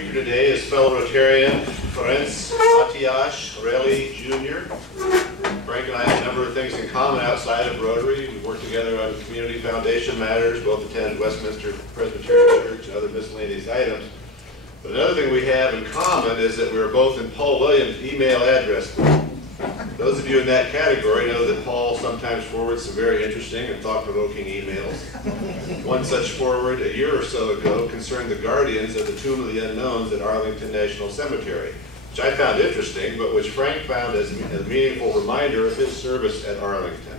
speaker today is fellow Rotarian Ferenc Relle Jr. Frank and I have a number of things in common outside of Rotary. We work together on community foundation matters, both attend Westminster Presbyterian Church and other miscellaneous items. But another thing we have in common is that we are both in Paul Williams' email address book. Those of you in that category know that Paul sometimes forwards some very interesting and thought-provoking emails. One such forward a year or so ago concerned the guardians of the Tomb of the Unknowns at Arlington National Cemetery, which I found interesting, but which Frank found as a meaningful reminder of his service at Arlington,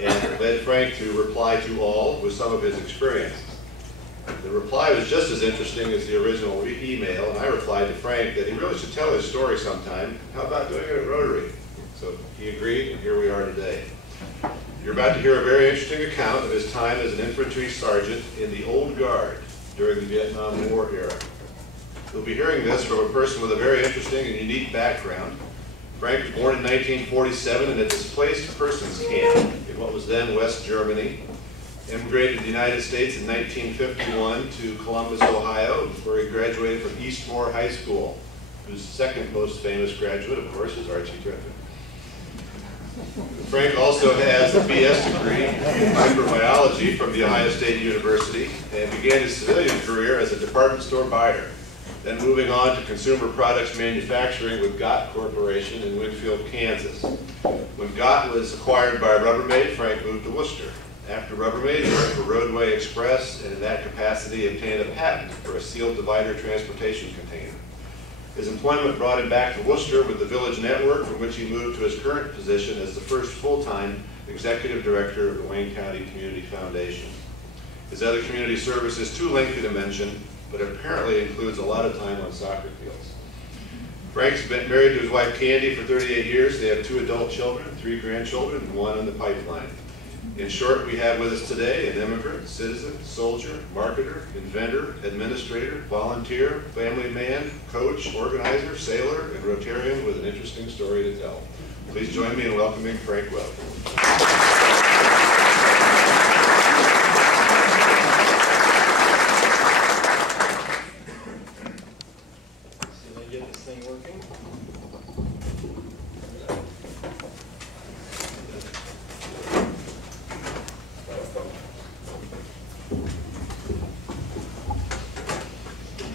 and led Frank to reply to all with some of his experiences. The reply was just as interesting as the original email, and I replied to Frank that he really should tell his story sometime. How about doing it at Rotary? So he agreed, and here we are today. You're about to hear a very interesting account of his time as an infantry sergeant in the Old Guard during the Vietnam War era. You'll be hearing this from a person with a very interesting and unique background. Frank was born in 1947 in a displaced persons camp in what was then West Germany. Immigrated to the United States in 1951 to Columbus, Ohio, where he graduated from Eastmore High School, whose second most famous graduate, of course, is Archie Griffin. Frank also has a BS degree in microbiology from the Ohio State University and began his civilian career as a department store buyer, then moving on to consumer products manufacturing with Gott Corporation in Winfield, Kansas. When Gott was acquired by Rubbermaid, Frank moved to Worcester. After Rubbermaid, he worked for Roadway Express, and in that capacity obtained a patent for a sealed divider transportation container. His employment brought him back to Worcester with the Village Network, from which he moved to his current position as the first full-time executive director of the Wayne County Community Foundation. His other community service is too lengthy to mention, but apparently includes a lot of time on soccer fields. Frank's been married to his wife Candy for 38 years. They have 2 adult children, 3 grandchildren, and 1 in the pipeline. In short, we have with us today an immigrant, citizen, soldier, marketer, inventor, administrator, volunteer, family man, coach, organizer, sailor, and Rotarian with an interesting story to tell. Please join me in welcoming Ferenc Relle. See if I get this thing working.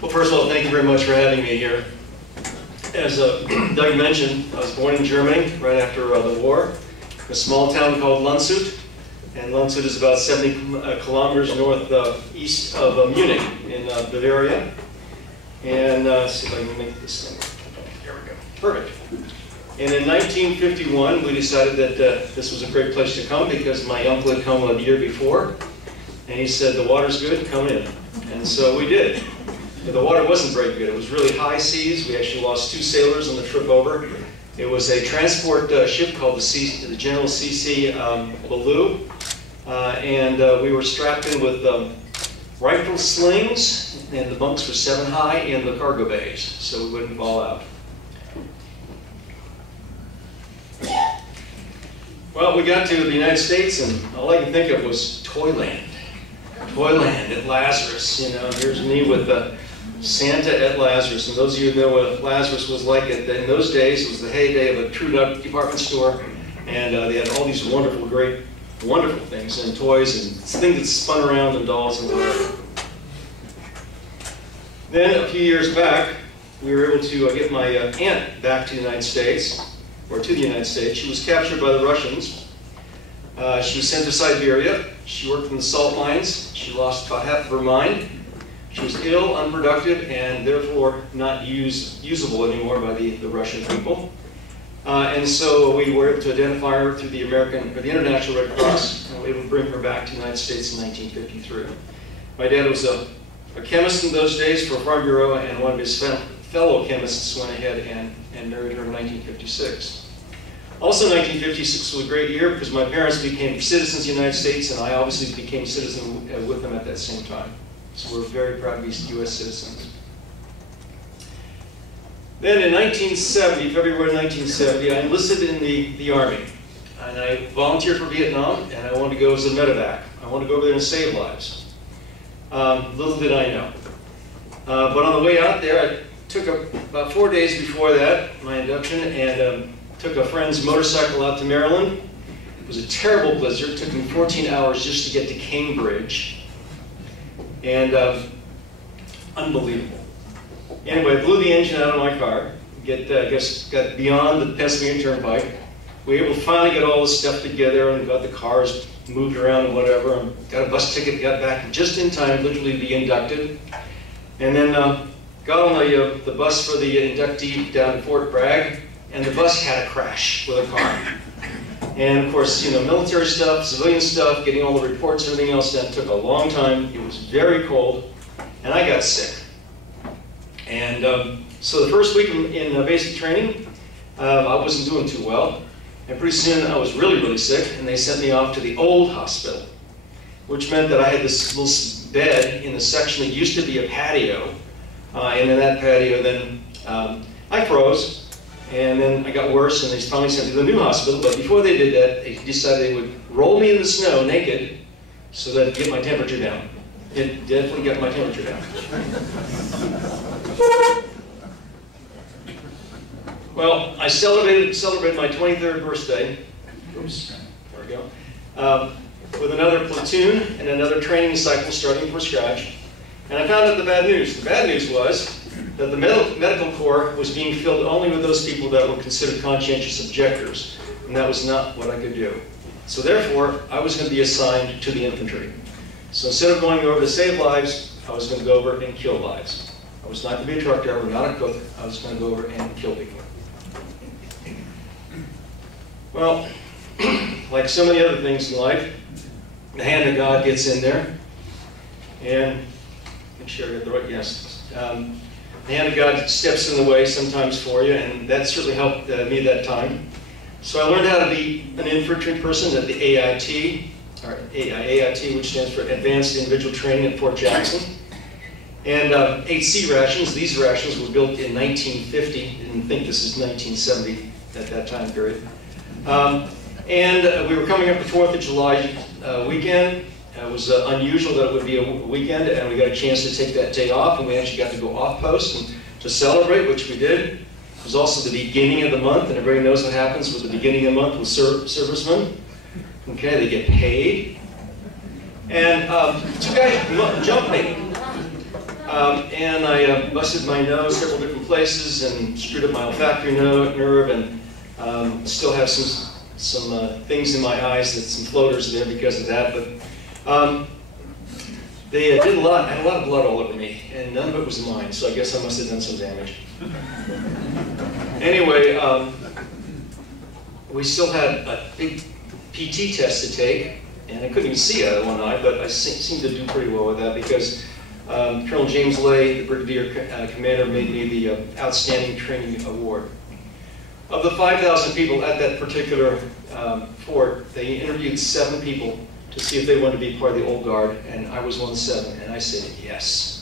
Well, first of all, thank you very much for having me here. As Doug mentioned, I was born in Germany right after the war, in a small town called Landshut. And Landshut is about 70 kilometers northeast of Munich in Bavaria. And see if I can make this thing work. Here we go. Perfect. And in 1951, we decided that this was a great place to come because my uncle had come the year before. And he said, the water's good, come in. And so we did. But the water wasn't very good. It was really high seas. We actually lost 2 sailors on the trip over. It was a transport ship called the General C.C. Ballou. And we were strapped in with rifle slings, and the bunks were 7 high in the cargo bays, so we wouldn't fall out. Well, we got to the United States, and all I could think of was Toyland. Toyland at Lazarus. You know, here's me with Santa at Lazarus. And those of you who know what Lazarus was like in those days, it was the heyday of a true department store, and they had all these wonderful, great, wonderful things and toys and things that spun around and dolls and whatever. Then a few years back, we were able to get my aunt back to the United States, or to the United States. She was captured by the Russians. She was sent to Siberia. She worked in the salt mines. She lost about half of her mind. She was ill, unproductive, and therefore not usable anymore by the Russian people. And so we were able to identify her through the International Red Cross, and we were able to bring her back to the United States in 1953. My dad was a chemist in those days for a Farm Bureau, and one of his fellow chemists went ahead and married her in 1956. Also, 1956 was a great year because my parents became citizens of the United States, and I obviously became citizen with them at that same time. So we're very proud to be U.S. citizens. Then in 1970, February 1970, I enlisted in the Army. And I volunteered for Vietnam, and I wanted to go as a medevac. I wanted to go over there and save lives. Little did I know. But on the way out there, I took about 4 days before that, my induction, and took a friend's motorcycle out to Maryland. It was a terrible blizzard. It took me 14 hours just to get to Cambridge. And unbelievable. Anyway, I blew the engine out of my car, got beyond the Pennsylvania Turnpike. We were able to finally get all this stuff together and got the cars moved around and whatever. And got a bus ticket, got back just in time, literally to be inducted. And then got on the bus for the inductee down to Fort Bragg, and the bus had a crash with a car. And of course, you know, military stuff, civilian stuff, getting all the reports and everything else done took a long time. It was very cold, and I got sick. And so the first week in basic training, I wasn't doing too well. And pretty soon I was really, really sick, and they sent me off to the old hospital, which meant that I had this little bed in the section that used to be a patio. And in that patio, then I froze. And then I got worse, and they finally sent me to the new hospital. But before they did that, they decided they would roll me in the snow naked so that it'd get my temperature down. It definitely got my temperature down. Well, I celebrated my 23rd birthday. Oops, there we go. With another platoon and another training cycle starting from scratch. And I found out the bad news. The bad news was that the medical corps was being filled only with those people that were considered conscientious objectors, and that was not what I could do. So therefore, I was going to be assigned to the infantry. So instead of going over to save lives, I was going to go over and kill lives. I was not going to be a truck driver, not a cook. I was going to go over and kill people. Well, like so many other things in life, the hand of God gets in there, and make sure I get the right, yes. The hand of God steps in the way sometimes for you, and that certainly helped me that time. So I learned how to be an infantry person at the AIT, or AIT, which stands for Advanced Individual Training at Fort Jackson. And 8C rations, these rations were built in 1950. Didn't think this is 1970 at that time period. And we were coming up the 4th of July weekend. It was unusual that it would be a weekend, and we got a chance to take that day off, and we actually got to go off post and to celebrate, which we did. It was also the beginning of the month, and everybody knows what happens with the beginning of the month with servicemen. Okay, they get paid. And two guys jumped me. And I busted my nose several different places and screwed up my olfactory nerve, and still have some things in my eyes, some floaters there because of that. But they did a lot. I had a lot of blood all over me, and none of it was mine, so I guess I must have done some damage. Anyway, we still had a big PT test to take, and I couldn't even see out of one eye, but I seemed to do pretty well with that because Colonel James Lay, the Brigadier Commander, made me the Outstanding Training Award. Of the 5,000 people at that particular fort, they interviewed 7 people to see if they wanted to be part of the old guard, and I was one of 7, and I said yes.